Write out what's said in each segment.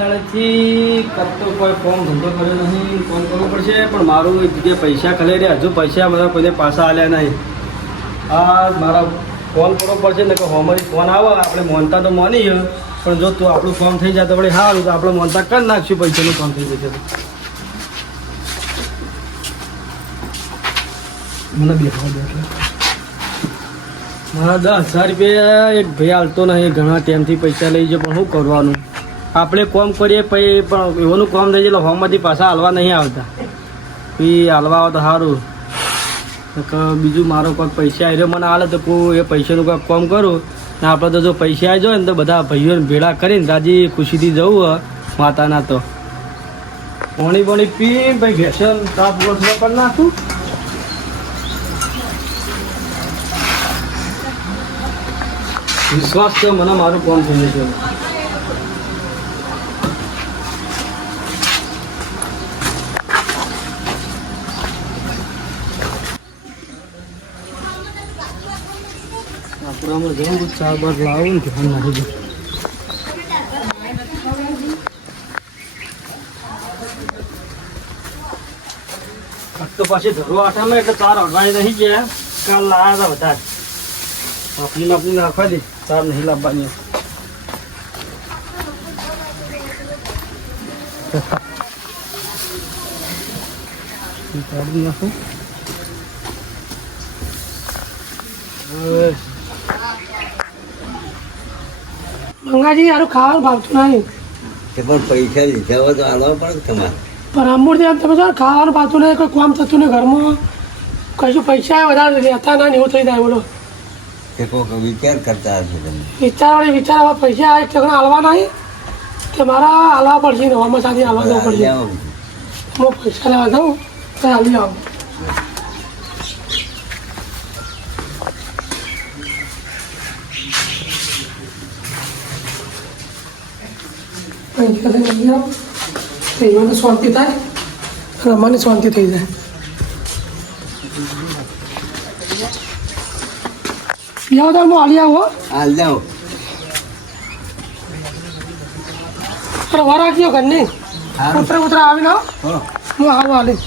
દાડેથી કરતો કોઈ ફોર્મ ધંધો કર્યો નહીં. ફોન કરવો પડશે, પણ મારું એક જગ્યાએ પૈસા ખલે રહ્યા. હજુ પૈસા બધા કોઈને પાછા આલ્યા નહીં. આ મારા ફોન કરવો પડશે ને કે હોમરી ફોન આવે આપણે મોનતા તો મોની, પણ જો તું આપણું ફોર્મ થઈ જાય તો વળી સારું, તો આપણે મોનતા કરી નાખશું, પૈસાનું ફોર્મ થઈ જશે. મને બેઠા મારા 10,000 રૂપિયા એક ભાઈ હાલતો નહીં, ઘણા ટાઈમથી પૈસા લઈ જાય, પણ શું કરવાનું? આપણે કોમ કરીએ પછી પણ એવાનું કોમ થઈ જાય એટલે હોમમાંથી પાછા હાલવા નહીં આવતા. પછી હાલવા આવે તો સારું. બીજું મારો કોઈ પૈસા આવ્યો મને હાલે તો હું એ પૈસાનું કંઈક કોમ કરું ને આપણે તો જો પૈસા આવી જાય ને તો બધા ભાઈઓને ભેળા કરીને રાજી ખુશીથી જવું માતાના. તો પાણી પાણી પી ભાઈ ઘેસન તાપ ગોઠવા કરી નાખું. વિશ્વાસ છે મને મારું કોમ થઈ જશે. આપણામાં જવું 4 બાર લાવું ને ધ્યાન નાખી દઉં. તો પાછી ધરવા આટામાં એટલે 4 અડવાણી નહીં ગયા. કાલ લાવ્યા હતા વધારે. આપણી નાખવા દે, 4 નહીં લાવવાની. નાખું મંગાજી યાર ખાવાનું ભાવતું નહીં. પણ પૈસા લીધા હોય તો હાલવા પડે તમારે. પણ અમૂર્તિ એમ તમે સર ખાવાનું ભાવતું નહીં, કોઈ કામ થતું નહીં ઘરમાં, કશું પૈસા વધારે રહેતા ના એવું થઈ જાય. બોલો તે કોઈક વિચાર કરતા હશે તમે. વિચાર હવે પૈસા એક ચકડા હાલવા નહીં કે મારા હાલવા પડશે ને હવામાં સાથે હાલવા જવું પડશે. હું પૈસા લેવા જાઉં તો હાલી આવું. એમાં શાંતિ થાય, રમવાની શાંતિ થઈ જાય. યાદ હું હાલી આવું. હાલ જાઓ. પણ વાર રાખજો ઘરની ઉતરા આવીને આવો. હું આવું હાલી.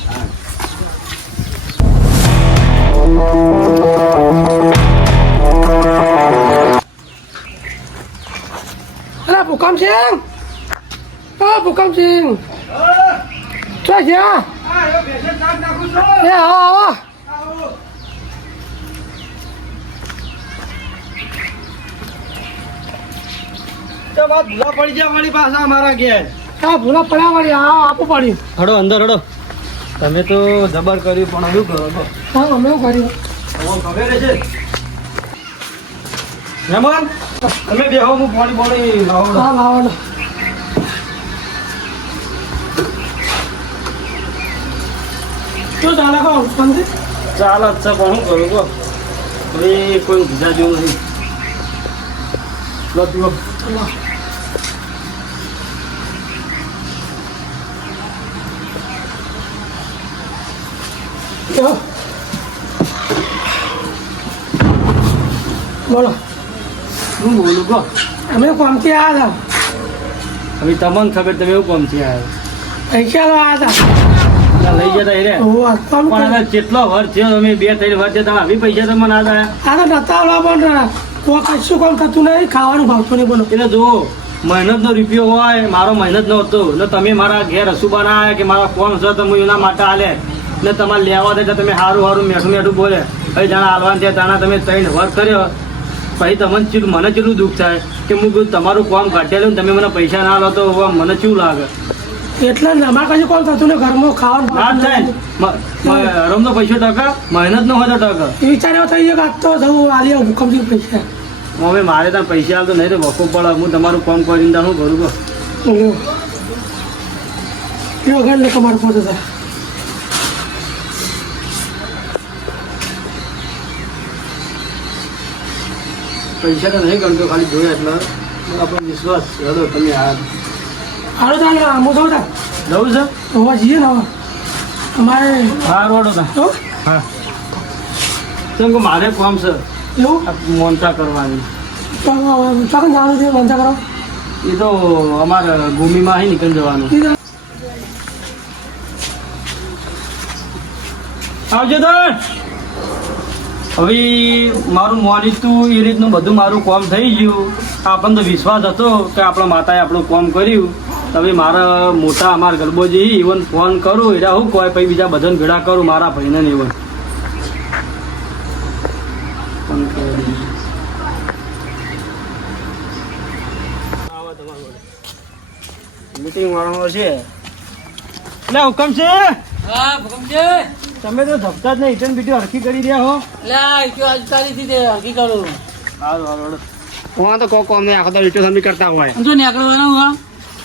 અરે ભૂકંપસિંહ, ભૂકંપસિંહ ચો ગયા? એ આવો. તો વાત ભૂલા પડી જાય મારી પાસે અમારા ઘેર. હા ભૂલા પડ્યા વાળી આપવું પડ્યું. હડો અંદર હડો. તમે તો જબર કર્યું પણ શું કરો છો? હા અમે એવું કર્યું. ખબર છે મહેમાન તમે બેહો, હું પાણી લાવો. હા લાવો. શું ચાલે કહો? શાંતિ ચાલ જ છે પણ શું કરું કહો? ભાઈ કોઈ બીજા જેવું નહીં. લો પીવો. બોલો. હું બોલું કહો? અમે કોમથી આવ્યા હવે તમને ખબર તમે એવું કોમથી આવ્યો? પૈસા લો આવ્યા લઈ જતા રે. પણ હવે કેટલો વર્ષ થયો તમે 2-3 વર્ષ થયા, આવી પૈસા તો મને આવ્યા. આ તો નતા આવવા પણ કશું કામ થતું નહીં, ખાવાનું ભાવતું નહીં. બોલો એટલે જુઓ મહેનતનો રૂપિયો હોય, મારો મહેનત નો હતો ને તમે મારા ઘેર રસુ બનાવ્યા કે મારા ફોન છે તો હું એના માટે હાલે ને તમારે લેવા દે તમે સારું મેઠું બોલે. હવે જાણા હાલવાનું છે તાણા તમે 3 વર્ષ કર્યો પછી તમને મને કેટલું દુઃખ થાય કે હું તમારું કામ કાઢેલું ને તમે મને પૈસા ના લો તો મને કેવું લાગે. એટલે અમારે કશું કોણ થતું ને ઘરમાં ખાવાનું રમનો પૈસો ટકા, મહેનત નો હોય તો ટકા. વિચાર એવો થઈ ગયો કે તો જવું આલી ભૂકંપથી પૈસા. હવે મારે ત્યાં પૈસા આવતો નહીં તો વખો પડે. હું તમારું કામ કરીને શું કરું કહો? એવો ઘર ને તમારે પહોંચે થાય. પૈસા તો નહીં ગણતો, ખાલી જોયા એટલે આપણો વિશ્વાસ. ચલો તમે હાલો તારે હું જવું થાય જવું છે હોવા જઈએ ને હવે અમારે. હા રોડો તા. હા કેમ કે મારે કામ છે એવું મોનતા કરવાની. ચોકન જવાનું છે મંતા કરો. એ તો અમારે ભૂમિમાં અહીં નીકળી જવાનું. આવજો તો હવે મારું મોની તું એ રીતનું બધું મારું કામ થઈ ગયું. આપણને તો વિશ્વાસ હતો કે આપણા માતાએ આપણું કામ કર્યું. હવે મારા મોટા અમારા ગરબોજી ઇવન ફોન કરું એટલે શું કહે પછી બીજા બધાને ભેળા કરું મારા ભાઈને ને ઇવન મીટિંગ વાળાનો છે એટલે હુકમ છે. હા ભૂકંપ છે. તમે તો ધપતા જ નહીં ઇટન બીટી હરખી કરી રહ્યા હો. એટલે આજ તારીથી તે હકી કરું. હારું હારું હું તો કોક કોમ નહીં આખો તો ઇટો સમી કરતા હોય જો નીકળવાનું હા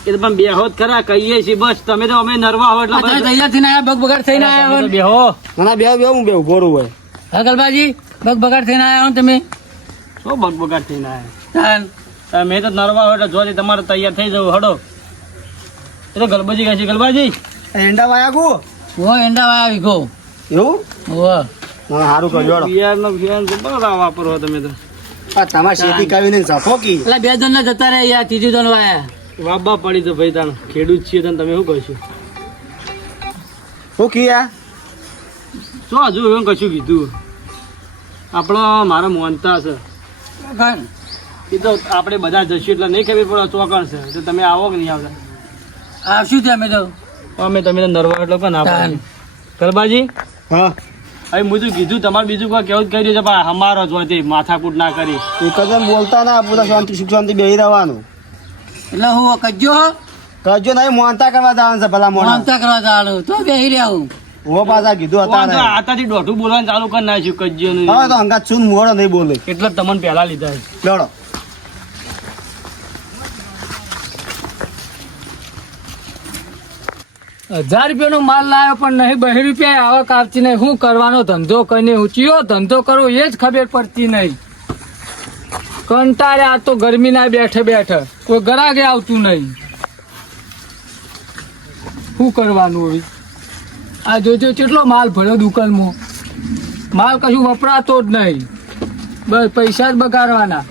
એ તો પણ બેહો જ ખરા કહીએ છીએ બસ. તમે તો અમે નરવા હો એટલે તમે તૈયાર થઈને આયા બગ બગાડ થઈને આયા હો. બેહો ના બેહો બેહો હું બેહું ગોરું હોય હા ગલબાજી બગ બગાડ થઈને આયા હો તમે. શું બગબગાટ થઈને આયા તાન. તમે તો નરવા હોય એટલે જોજે તમારે તૈયાર થઈ જવું હડો. એ તો ગલબાજી કહે છે ગલબાજી એંડા વાયા ગો ઓ એંડા વાયા વિખો એવું ઓ સારું કરજો બિયારનો બરાબર વાપરો તમે તો તમારે ખેતી કરીને સફો કી એટલે બે જણ જતા રહ્યા યાર ત્રીજી જણ વાયા. વાબા પડી તો ભાઈ તાણ ખેડૂત છીએ તને તમે શું કહીશું શું કિયા શું હજુ એવું કશું કીધું આપણો મારા મોનતા છે કાન. એ તો આપણે બધા જશું એટલે નહીં ખબર પડે ચોકણ છે તો તમે આવો કે નહીં આવતા આવશું ત્યાં અમે તો. અમે તમે તો નરવા એટલે કે ના તાન. ગરબાજી હા હવે હું તો કીધું તમારે બીજું કોઈ કેવું જ કહી છે પણ અમારો જ હોય તે માથાકૂટ ના કરી એક જ બોલતા ના પૂરા શાંતિ સુખ શાંતિ બેહી રહેવાનું એટલે હું કજ્જો કજો નહીં મોનતા કરવા જવાનું છે ભલા મોણા માનતા કરવા ચાલુ તો બેહી રહ્યા હું. હું પાછા કીધું હતા આતાથી દોઢું બોલવાનું ચાલુ કરી નાખ્યું કજ્યો હવે તો અંગાત ચૂન મોડો નહીં બોલે એટલે જ તમને પહેલા લીધા છે. લડો ₹1000 માલ લાવ્યો પણ નહીં 2 રૂપિયા આવક આવતી નહીં. શું કરવાનો ધંધો કરીને ઊંચીયો ધંધો કરવો એ જ ખબર પડતી નહીં. કંટાળે આ તો ગરમી ના બેઠે બેઠે કોઈ ગરાગે આવતું નહીં. શું કરવાનું હવે આ જોજો કેટલો માલ ભર્યો દુકાનમાં. માલ કશું વપરાતો જ નહીં. બસ પૈસા જ બગાડવાના.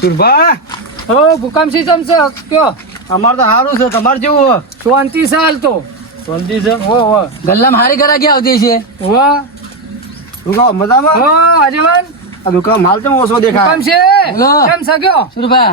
સુરભા ઓ ભૂકંપસી ચમશે કયો અમારે તો સારું છે તમારે જેવું શાંતિ સાલ તો શાંતિ છે ગલ્લામાં હારી ગરાગી આવતી છે. રૂકા મજામાં અજવાન આ દુકાન માલ તો ઓછો દેખાય કેમ છે કેમ સગ્યો સુરભા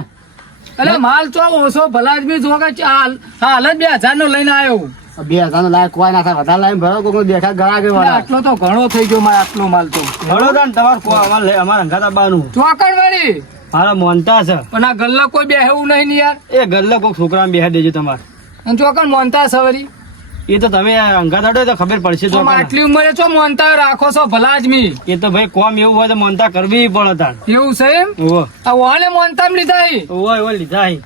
અલે માલ તો ઓછો ભલા આદમી જો કે હાલ 2000 નો લઈને આવ્યો. 2000 નો લાયક કોઈ ના થાય વધારે લાઈન ભરો કોઈ દેખા ગળા કે વાળા આટલો તો ઘણો થઈ ગયો મારે આટલો માલ તો વડોદરા તમારે અમારા અંગાતા બાનું ચોકડ વાળી મારા મોનતા છે પણ આ ગલ્લા કોઈ બેહવું નહીં ને યાર. એ ગલ્લો કોઈક છોકરા બેહાર દેજો તમારે અને ચોકડ મોનતા સવરી એ તો તમે અંગાત હટો તો ખબર પડશે તો તો આટલી ઉંમરે છો મોનતા રાખો છો ભલા આદમી. એ તો ભાઈ કોમ એવું હોય તો મોનતા કરવી પડે તાણ એવું છે એમ ઓવો આ વાલે મોનતા લીધા હી. ઓવો એવો લીધા હી.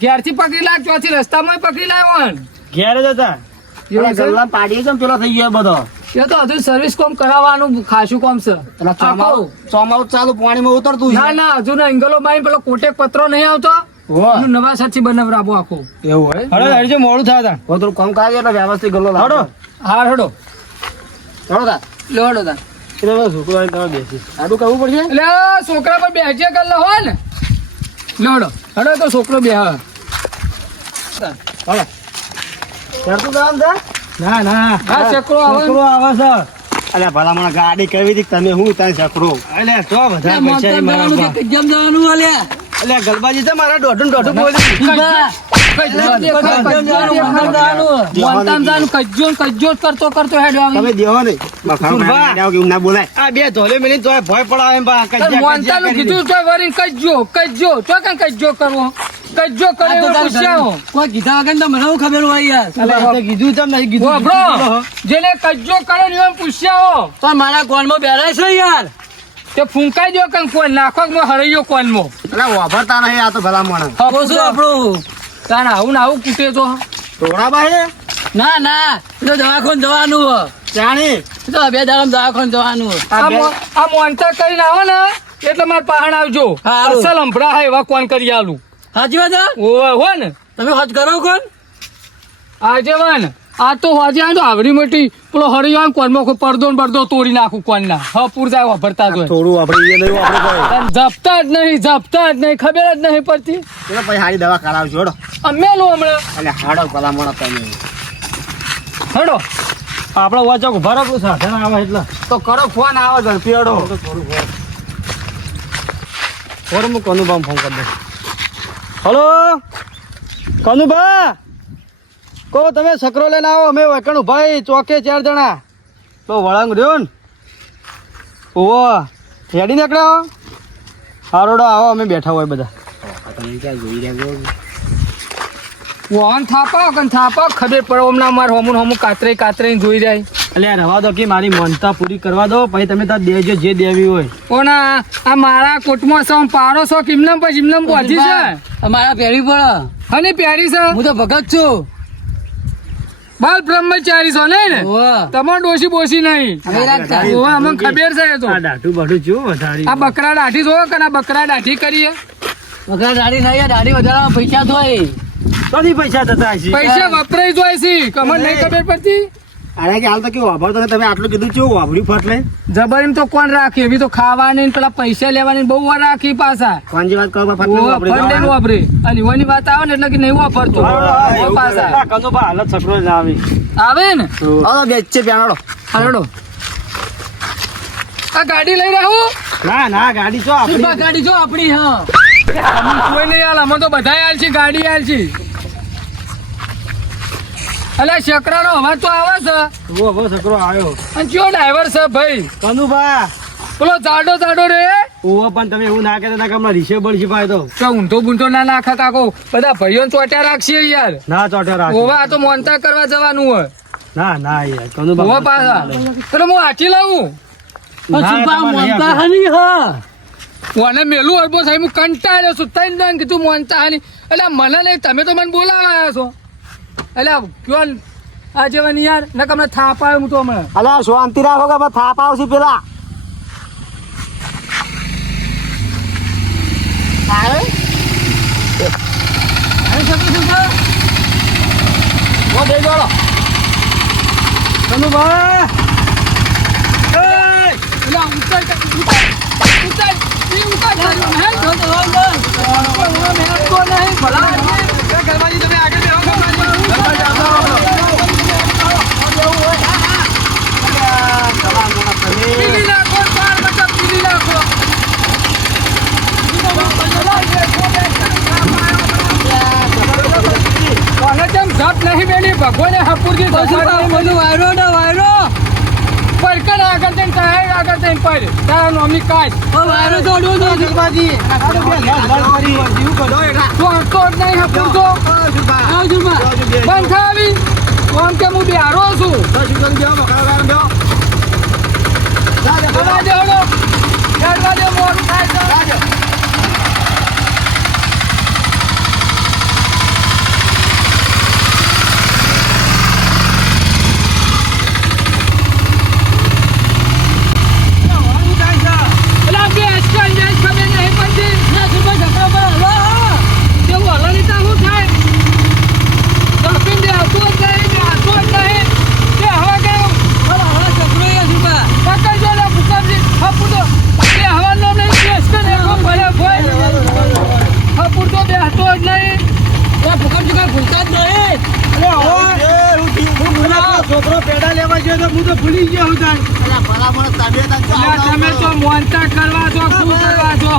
ઘેરથી પકડી લાગ ચોથી રસ્તામાં પકડી લાવ્યો ઘેર જ હતા એવું છે? ગલ્લા પાડીએ કેમ પેલો થઈ ગયો બધો એ તો હજુ સર્વિસ કોમ કરાવવાનું ખાસું કોમ છે. પેલા આખો. ચોમાવું ચાલુ પાણીમાં ઉતરતું ના ના હજુ ના એંગલો મારી પેલો કોટેક પત્રો નહીં આવતો એનું નવા સાથી બનાવરાબો આખો. એવું હોય હડો હડજો મોડું થાય તાણ હું થોડું કામ કાઢી એટલે વ્યવસ્થિત ગલ્લો લાવો હડો હા હડો હડો તા લો હડો તા. એટલે હવે છોકરો આવીને તમે બેસી આડું કરવું પડશે એટલે આ છોકરા પર બેસજે ગલ્લો હોય ને લો હડો હડો તો છોકરો બે હડો કરતું કામ છે ના ના હા છોકરો આવે છોકરો આવે છે અલ્યા ભલા મને ગાડી કેવી હતી તમે હું ત્યાં છકડો એટલે તો વધારે પૈસા ની મારા બા. જમ જવાનું વાલ્યા એટલે ગલબાજી છે મારા દોઢું બોલી કજ્જો કરતો કરતો હેડો તમે દેવો ને સુરભા. કેવું ના બોલાય આ બે ધોલે મિલી તો ભય પડાવે એમ બા. કજિયા મોનતાનું કરી કીધું તો વળી કજ્જો કજ્જો તો કઈ કજ્જો કરવો કજ્જો કરે એવો પૂછ્યા કોઈ કીધા વગર તો મને ખબર હોય યાર અલે આ તો કીધું તમ નહીં કીધું વાપરો જેને કજ્જો કરે ને એમ પૂછ્યા પણ મારા કોનમાં બેરાય છે યાર તે ફૂંકાઈ દો કંઈ કોણ નાખો કે હરૈયો કોનમાં એટલે વાપરતા નહીં આ તો ભલા મોણા શું આપણું તાણ આવું ને આવું કૂટે તો ટોળા બાહે ના ના તો દવાખાને જવાનું જાણી તો 2 દાડા દવાખાને જવાનું આ મોનતા કરીને આવો ને એટલે મારે પહાણ આવજો અસલ હંભળા હા એવા કોણ કરી આલું સાચી વાત હો ને તમે હજ કરો કોણ આજે વાન આ તો હોજે આ તો આવડી મોટી પેલો હરિયાણ કોનમાં કોઈ પડદો ને બરદો તોડી નાખું કોનના હ પૂર જાય વાપરતા તો થોડું આપણે એ નહીં આપણે જપતા જ નહીં ખબર જ નહીં પડતી ચલો પછી હારી દવા કરાવજો હેડો અમે લો હમણાં એટલે હાડો ભલામણ તમે હડો આપણે વાંચો ઉભા રહો સાધન આવે એટલે તો કરો ફોન આવે ઝડપી હડો ફોન હું કનુભાઈ ફોન કરી દઉં હલો કનુભા કહો તમે સકરો લઈને આવો અમે વકણું ભાઈ ચોકે 4 જણા તો વળાંગ રહ્યો ને ઓવો હેડી નીકળ્યો હારોડો આવો અમે બેઠા હોય બધા વોન થાપા ખબર પડે હમણાં મારે હમું કાતરે જોઈ જાય એટલે રવા દો કે મારી માનતા પૂરી કરવા દો પછી તમે તાર દેજો જે દેવી હોય કોણ આ મારા કોટમાં છો પારો છો કિમનમ પછી ઇમનમ પહોંચી છે અમારા પેરી પડે અને પ્યારી છે હું તો ભગત છું બાલ બ્રહ્મચારી છો નહીં ને તમારે ડોસી બોસી નહીં અમે રાખતા. ઓવા અમને ખબર છે એ તો આ દાઢું બાઢું જો વધારી આ બકરા દાઢી જોવો કે આ બકરા દાઢી કરીએ વગર દાઢી નહીં દાઢી વધારવા પૈસા થોય કદી પૈસા થતા હશે પૈસા વપરાઈ જોય છે કમર નહીં ખબર પડતી અરે કે હાલ તો કેવું વાપરતો ને તમે આટલું કીધું કેવું વાપર્યું ફાટલે જબરીમ તો કોણ રાખી એવી તો ખાવાની ને પેલા પૈસા લેવાની બહુ વાર રાખી પાછા કોણજી વાત કરો ફંડે વાપરે અને યુવાની વાત આવે ને એટલે કે નહીં વાપરતો પાછા કનુભા હાલત સકરો ના આવી આવે ને હવે બેચે પ્યાણો હાલો આ ગાડી લઈ રહું ના ગાડી ચો આપણી ગાડી જો આપણી હા કોઈ નહીં હાલ અમે તો બધા હાલ છે ગાડી હાલ છે અલ્યા શકરાનો અવાજ તો આવે છે હવે સકરો આવ્યો અને કયો ડ્રાઈવર છે ભાઈ કનુભા પેલો જાડો રે ઓવો પણ તમે એવું ના કહેતા કે હમણાં રીસે બળશી પાય તો તો ઊંધો બૂંધો ના નાખા કાકો બધા ભાઈઓ ચોટ્યા રાખશે યાર ના ચોટે રાખ ઓવા આ તો મોનતા કરવા જવાનું હોય ના યાર કનુભા ઓવા પાછા તો હું હાથી લાવું મોનતા હની હા મને મેલું અરબો સાહેબ હું કંટાળ્યો છું તઈ ને કીધું મોનતા હાની એટલે મને નહીં તમે તો મને બોલાવા છો એટલે કયો આ જેવાની યાર ને તમને થાપ આવ્યો હું તો હમણાં અલ્યા શાંતિ રાખો કે થાપ આવશે પેલા કનુભા એટલે ઉતર તમે આગળ પીલી નાખો પાર મતલબ પીલી નાખો કોને તેમ ઝપ નહીં બેની ભગવાને હપુરજી બધું વાયરો પડકર આગળ જઈને ટાયર આગળ જઈને પડ તારા નોમની કાચ વાયરો દોડવો તો જ નહીં હપુરજો બંધ થાવી કોમ કે હું બિહારો છું દરવાજે મોડું થાય છે છોકરો પેડા લેવા ગયો તો હું તો ભૂલી ગયો હું તાર તમે તો મોનતા કરવા છો શું કરવા છો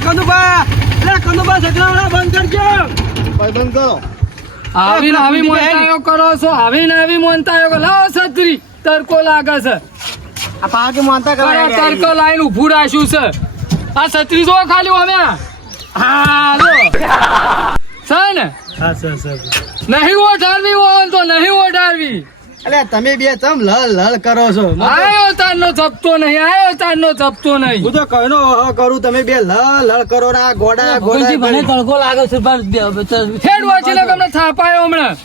કનુભા સકરાવાળા બંધ કરજો બંધ કરો આવીને આવી મોનતાયો કરો છો આવીને આવી મોનતાયો કરો લાવો છત્રી તડકો લાગે છે આ પાકે માનતા કરો તડકો લાઈન ઊભું રાખ્યું છે આ છત્રી જો ખાલી અમે હાલો છે ને હા સર નહીં ઓઢારવી હોય તો નહીં ઓઢારવી અલ્યા તમે બે ચમ લળ કરો છો આયો તારનો જપતો નહીં હું તો કહેનો કરું તમે બે લળ કરો ના ગોડા મને તડકો લાગે છે હેડ વાંચી લે તમને થાપાયો હમણાં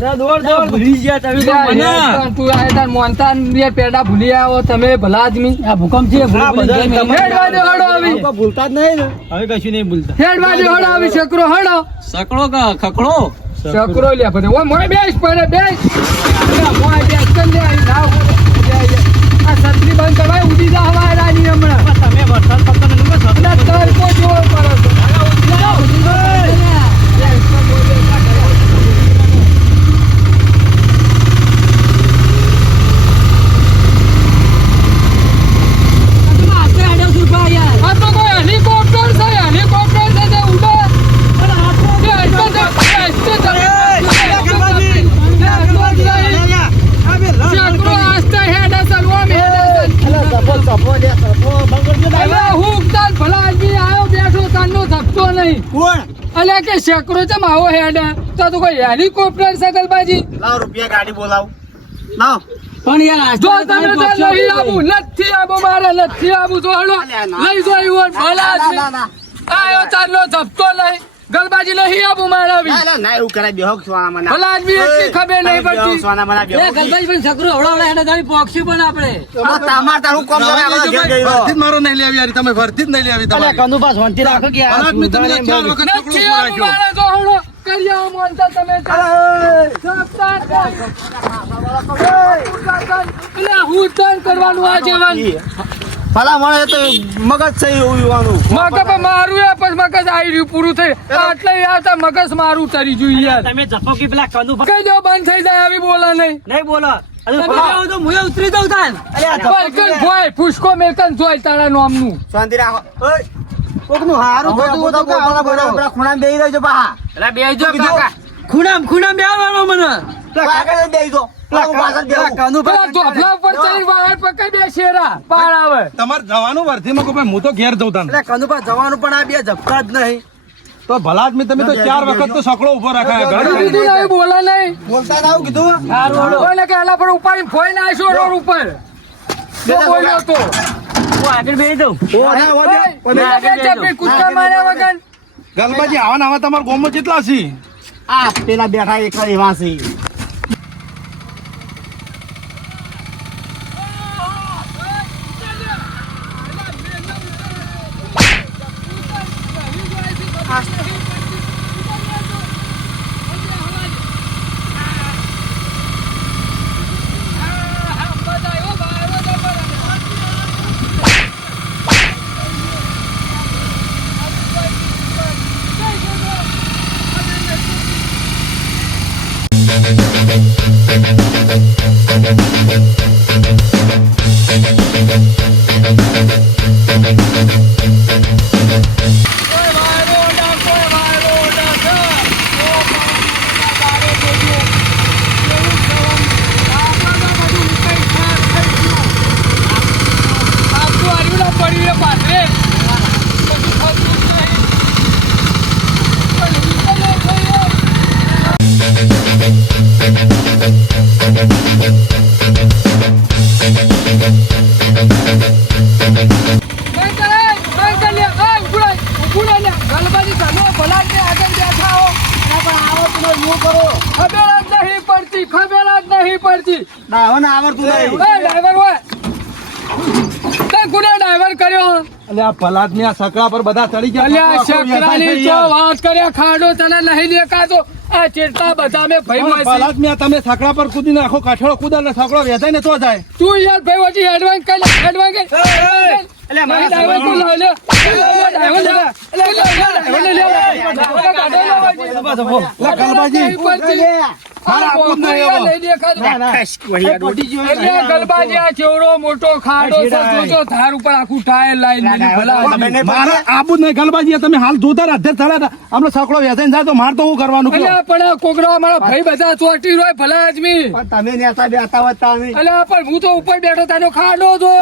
ભૂલી ગયા તમે તો મને. તું આ તાર મોનતા ને પેડા ભૂલી આવો તમે ભલા આદમી આ ભૂકંપ છે હા, બધા તમે- હેડ વાજે હડો આવી તો ભૂલતા જ નહીં ને હવે કશું નહીં ભૂલતા હેડ વાજે હડો આવી છોકરો હડો સકડો ખકડો શકરો લે પછી ઓય મોય બેસ પડે બેસ અલા, મોય બેસ કર લે અહીં ના ઉભો રહે. આ છત્રી બંધ કરવાય ઉડી જા હવા રાની હમણાં તમે વરસાદ પકડ નું અલા, તડકો જોવો પડે છે. આ તો કોઈ હેલિકોપ્ટર છે હેલિકોપ્ટર છે તે ઉડે. શકરો આસ્તે હેડે સલવા મે અલા, હું ઉગતાન ભલા આદમી આયો બેઠો તાનનો ધપતો નહીં. અલે કે શકરો ચમ આવો હેડે તો કોઈ હેલિકોપ્ટર છે ગલબાજી. પણ યાર જો તમે તો નહીં આવું નથી આવું મારે નથી આવું જો હળો લઈ જો એવો ભલા છે આયો તારનો ધપતો નહીં ગલબાજી નહીં આવું મારે આવી ભલા આદમી એટલી ખબર નહીં પડતી. ગલબાઈ પણ છકરો હવડા હેડે તારી પોક્ષી પણ આપણે અલ્યા કનુભા શાંતિ રાખો કે આ સુધારે નથી આવું મારે જો હળો કરી આવો મોનતા તમે એટલે હું તન કરવાનું આ જીવન મગજ મારું એ પછી મગજ આવી રહ્યું પૂરું થઈ આટલે આવતા મગજ મારું તરી જોઈ યાર તમે જપો કે પેલા કનુભા કઈ દો બંધ થઈ જાય આવી બોલા નહીં નહીં બોલો તમે જાઓ તો મુએ ઉતરી દઉં તાન પલકન ભોય ફુસકો મેકન જોય તારા નામનું ખૂણામ બેવાનો મને પેલા ઝોપલા ઉપર ચડી વાહન પકડી બે શેરા પાર આવે તમારે જવાનું વર્ધીમાં કોઈ હું તો ઘેર જઉં તને કનુભા જવાનું પણ આ બે જપતા જ નહીં તો ભલા આદમી તમે તો 4 વખત તો સકડો ઉભો રાખાય કીધું નહીં, બોલા નહીં બોલે કે આલા પર ઉપાડી ફોઈ નાખ્યો રોડ ઉપર જો બોલ્યો તો હું આગળ બેસી દઉં કૂદકા માર્યા વગર ગલબાજી આવા આવા તમારા ગામમાં કેટલા છે ડ્રાઈવર કર્યો અલ્યા ભલા આદમી આ સકડા પર બધા ચડી ગયા અલ્યા શકરાની તો વાત કર્યા ખાડો તને નહીં દેખાતો આ ચેટલા બધા મે ભાઈ ભલા હોય આદમી તમે સકડા પર કૂદી નાખો કાઠેડો કૂદા ને સકડો વેચાય ને તો જાય તું યાર ભાઈ વચ્ચે એડવાન્સ કર ડ્રાઈવર તું લઈ લે ગલબાજી આ ચેવડો મોટો ખાડો ધાર ઉપર આખું ટાયર લાઈન મારે આબુ જ નહીં ગલબાજી તમે હાલ જોતા રાધે થડા આપણે સકડો વેચાઈને જાય તો માર તો શું કરવાનું પણ કોકડા અમારા ભાઈ બધા ચોટી રોય ભલા આદમી અલ્યા પણ હું તો ઉપર બેઠો તારો ખાડો જો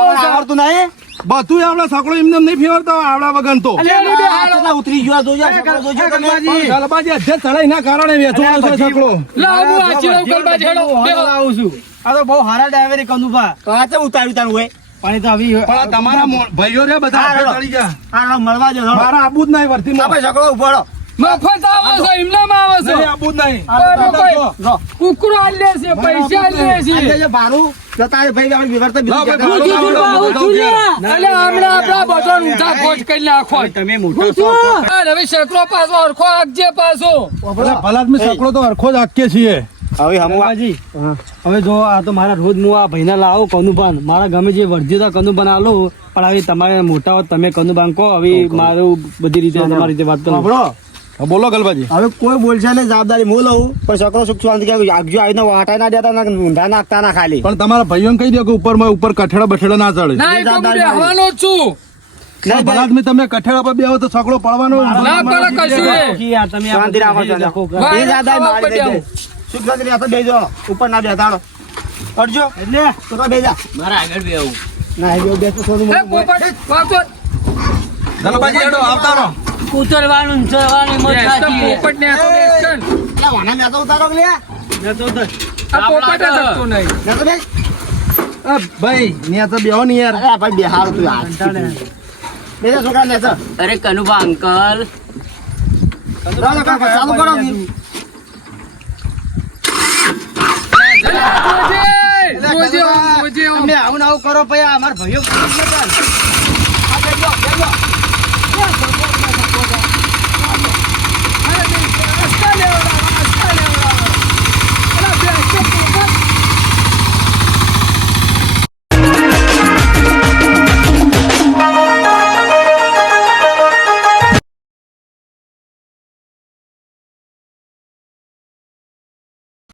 બધું આપડે સકડો એમને નહીં ફેરવતા આવડા વગર તો ઉતરી ગયો ગલબાજી અધ્યક્ષ ચડાઈ ના કારણે વેચવાનો છે સકડો લાવું આચી લાવ ગલબાજી હેડો લાવું છું આ તો બહુ હારા ડ્રાઈવર કનુભા પાણી તો આવી પણ તમારા ભાઈઓ રે બધા આગળ ચડી ગયા મળવા દો મારા આબુ જ નહીં વર્તી આપણે સકડો ઉભો રહો મફત આવો છો એમનામ આવો છો નહીં આબુ જ નહીં કોઈ કુકરો આલે છે પૈસા આલે છે અલે હમણાં આપણા બધો ઊંધા ખોજ કરી નાખો તમે મોટા હવે છેતરો પાછો હરખો આગજે પાછો ભલા આદમી સકડો તો હરખો જ હાકીએ છીએ બાબાજી, હવે જો આ તો મારા રોજ હું આ ભાઈને લાવો કનુબાન મારા ગમે જે વર્ધ્યો હતા કનુબાન આલો પણ હવે તમારે મોટા હો તમે કનુબાન કહો હવે મારું બધી રીતે તમારી રીતે વાત કરો હા, બોલો ગલબાજી હવે કોઈ બોલશે ને જવાબદારી હું લઉં પણ છોકરો સુખ શાંતિ કે આગજો આવીને વાટાઈ ના દેતા ના ઊંધા નાખતા ના ખાલી પણ તમારા ભાઈઓને કહી દો કે ઉપર કઠેડા બઠેડા ના ચડે ના એ તો હું બેહવાનો જ છું ભલા આદમી તમે કઠેડા પર બેહો તો સકડો પડવાનો ના પડે કશું એ. તમે શાંતિ રાખો ઉપર ના બેસાડો અડજો એટલે તો બેજા મારા આગળ બી આવું ના એ બે તો સોનું એ પોપટ વાંચો. ગલબાજી હેડો આવતા રહો ઉતરવાનું ચડવાનું મત એ તો સાચી પોપટ ને આ તો બેસન. વાના મેં તો ઉતારો લે આ પોપટ જ શકતો નહીં ભાઈ ન્યા તો બેહો ને યાર અરે ભાઈ બેહાર તું આ બેજા છોકરા ને સર અરે કનુભા અંકલ ચાલો ચાલુ કરો રોજે, રોજે, રોજે. તમે આવું ને આવું કરો પછી અમારા ભાઈઓ